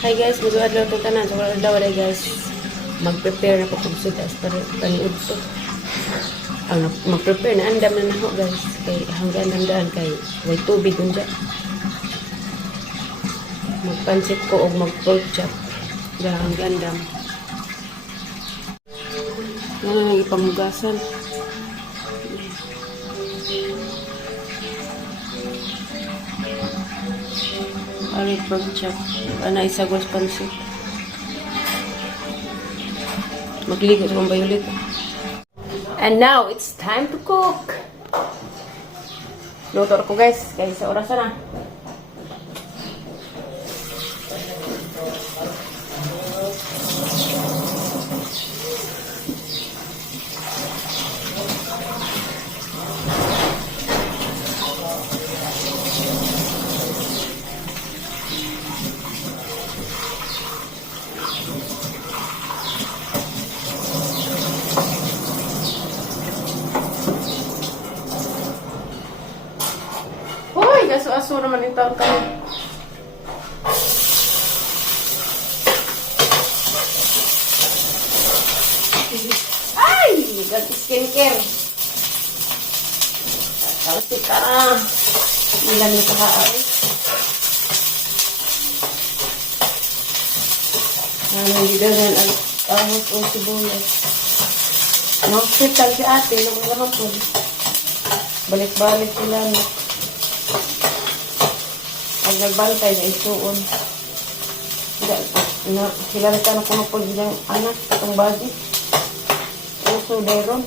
Hi guys, mag-adlaw to tanan. So, adlaw wala guys. Mag-prepare na po kung sudas para paniud to. Ang mag-prepare na andam na ho guys. Kay hanggang andaan kay way tubig unja. Magpansit ko o mag-pork chop. Dahil ang gandam. Yan ang ipanghugasan. Ari pork chop. Ana isagos pansit. Magligo sa kumbay ulit. And now, it's time to cook. Luto ko guys. Kaya sa orasan na. Aso naman yung taon kami. Ay! Skincare. Tapos ka na. Ilan yung kakaan. Hindi ganyan ang ahos o sibuyas. Hospital si ate. Nung naman po. Balik-balik sila na. Pag nagbantay na isuon. Sila rin ka na kumapag ng anak itong body. Uso deron.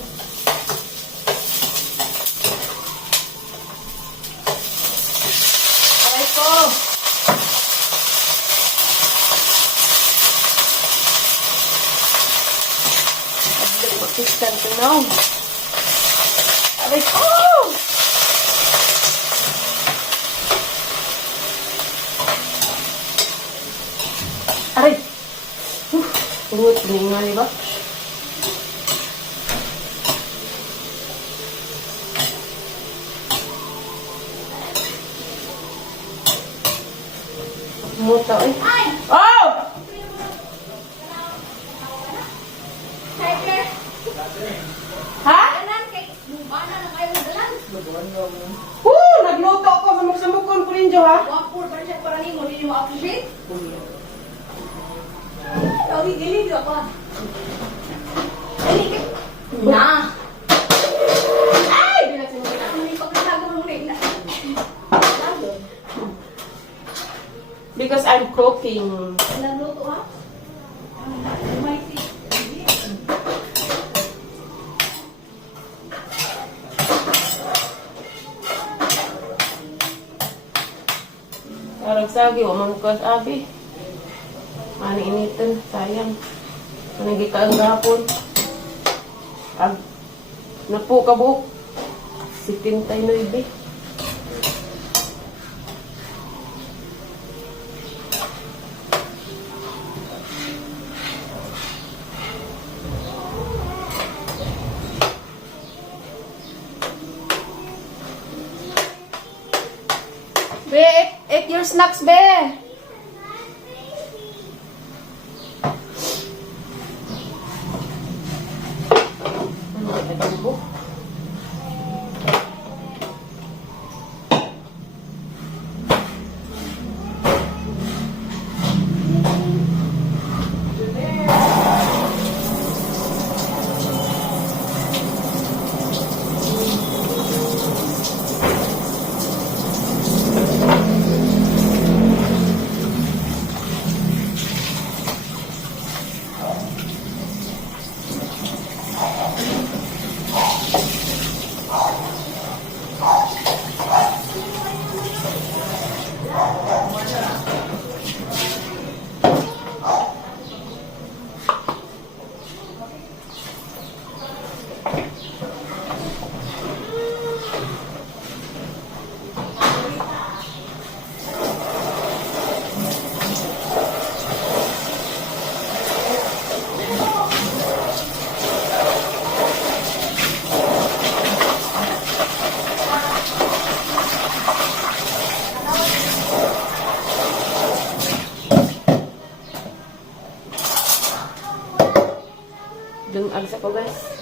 Aray ko! Abdag makistan ko na. Aray ko! Aray! Urut ini nga, diba? Muta, eh. Oh! Ha? Nagluto ako. Samuk-samukon ko rin, Jo, ha? Wapur, parang para ni mo, hindi mo appreciate? Gili ako. Na. Ay! Hindi ko pinagawa mo rin. Because I'm cooking. Nagluto ha? Parang sagi, umangkas abi. Ano initin, sayang. Nagita ang gapon. Napo ka buhok. 79. Be, eat your snacks, be. agsa ko guys.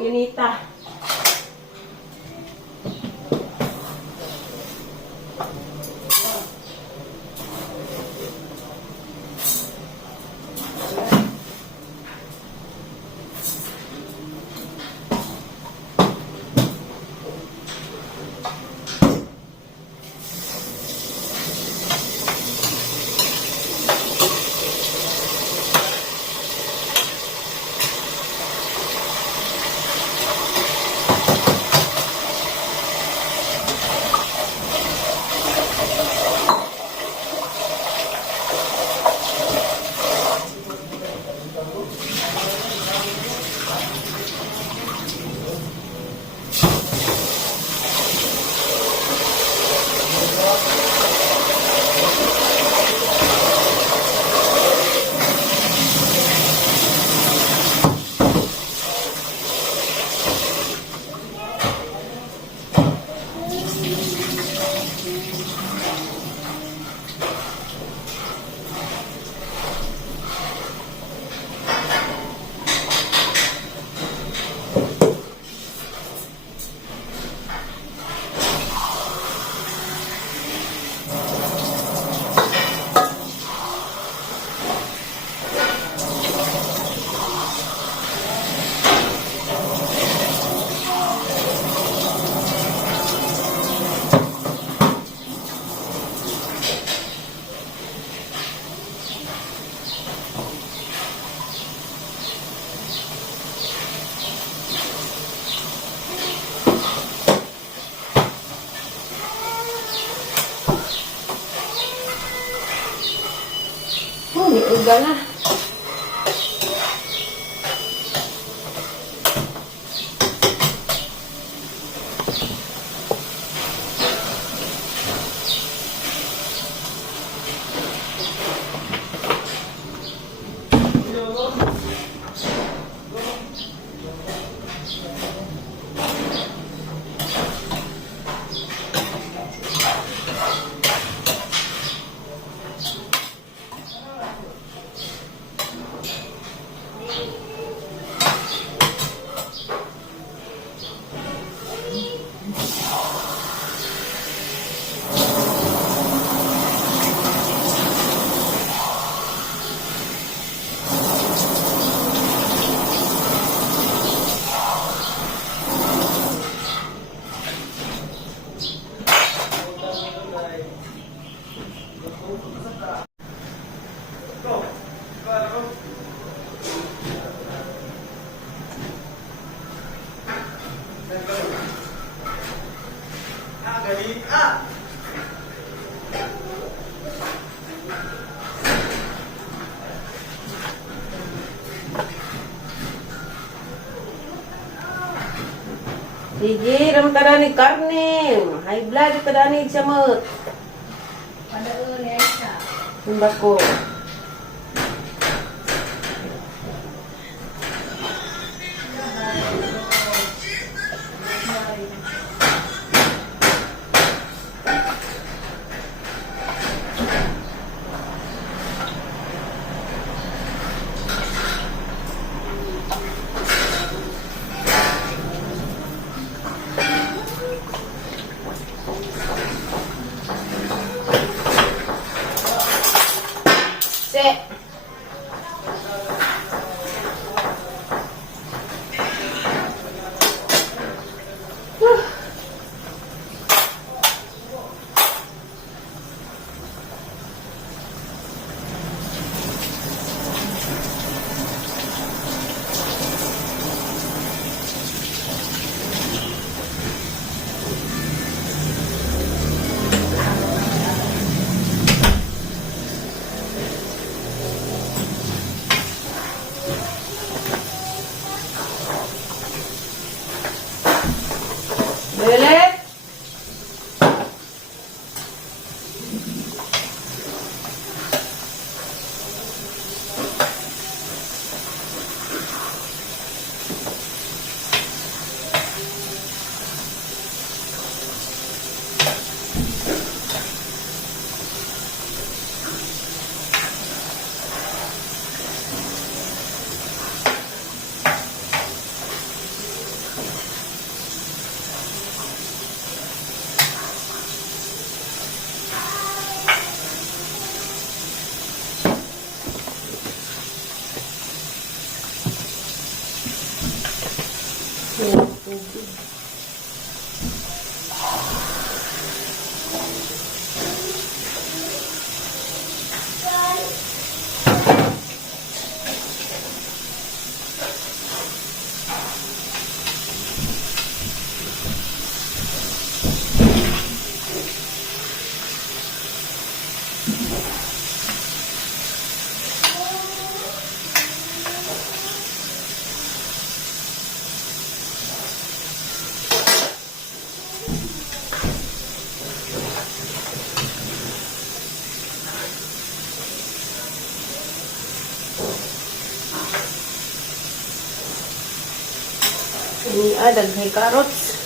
Unita. Oh, may uga na. Sige, naman ka ni karne. High blood ka ni siya mo. Padaon yan siya. Sumba ko. tubig. Ini daghay carrots.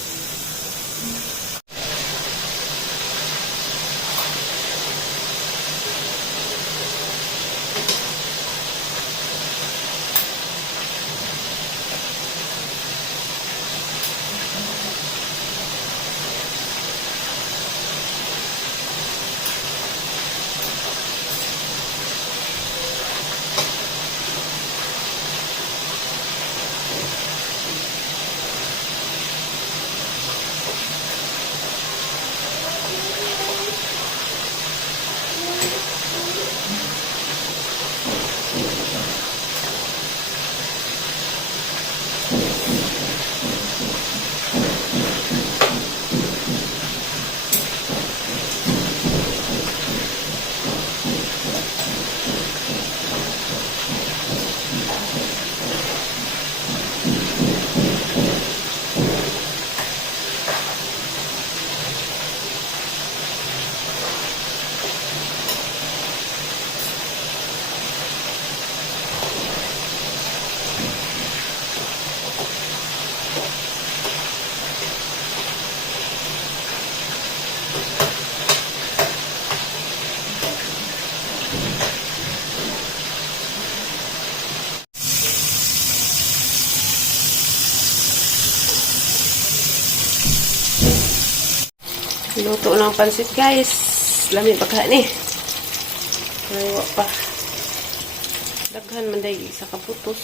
Luto ng pansit guys. Lami pa ka ni. Kaya pa. Daghan man day sa kaputos.